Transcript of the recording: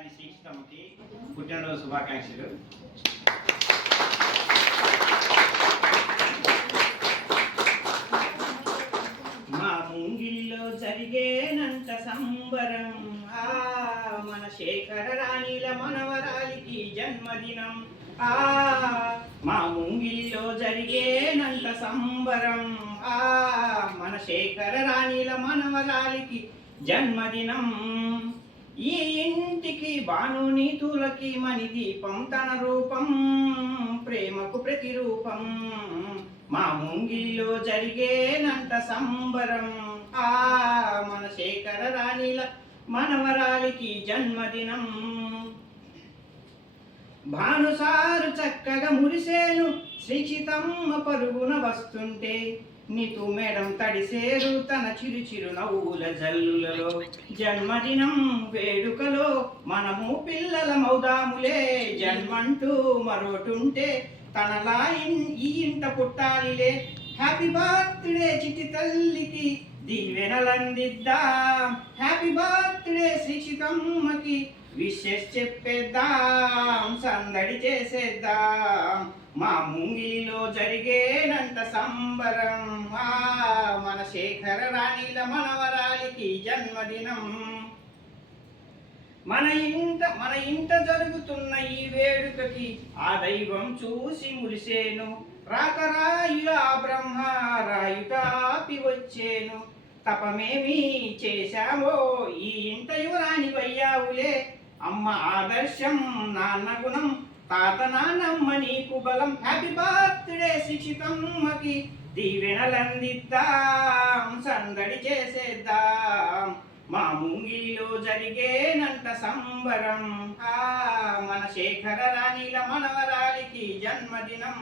రాణి శ్రీకృష్ణమ్మకి పుట్టినరోజు శుభాకాంక్షలు. మా ముంగిల్లో జరిగేనంత సంబరం, మన శేఖర రాణిల మనవరాలికి జన్మదినం. మా ముంగిల్లో జరిగేనంత సంబరం, మన శేఖర రాణిల మనవరాలికి జన్మదినం. ఈ ఇంటికి బాను నీతులకి మణి దీపం తన రూపం, ప్రేమకు ప్రతిరూపం. మా ముంగిల్లో జరిగేనంత సంబరం, మన శేఖర రాణిల మనవరాలికి జన్మదినం. భానుసారు చక్కగా మురిసేను, శ్రీక్షితమ్మ పరుగున వస్తుంటే నీతు మేడం తడిసేరు తన చిరు చిరు నవ్వుల జల్లులలో. జన్మదినం వేడుకలో మనము పిల్లల మౌదాములే, జన్మంటూ మరోటుంటే తనలా ఈ ఇంట పుట్టాలిలే. హ్యాపీ బర్త్డే చిట్టి తల్లికి దీవెనలందిద్దాం, హ్యాపీ బర్త్డే శ్రీక్షితమ్మకి విషెస్ చెప్పేద్దాం, సందడి చేసేద్దాం. మా ముంగిలో జరిగేనంత సంబరం, మన శేఖర రాణిల మనవరాలికి జన్మదినం. మన ఇంట జరుగుతున్న ఈ వేడుకకి ఆ దైవం చూసి మురిసేను. రాతరాయుల బ్రహ్మ రాయుట ఆపి వచ్చేను. తపమేమి చేశావో ఈ ఇంట యువరాణి వయ్యావులే. అమ్మ ఆదర్శం, నాన్న గుణం, తాత నాన్నమ్మ నీకు బలం. హ్యాపీ బర్త్డే శ్రీక్షితమ్మకి దీవెనలందిద్దాం, సందడి చేసేద్దాం. మా ముంగిలో జరిగేనంత సంబరం, మన శేఖర రాణిల మనవరాలికి జన్మదినం.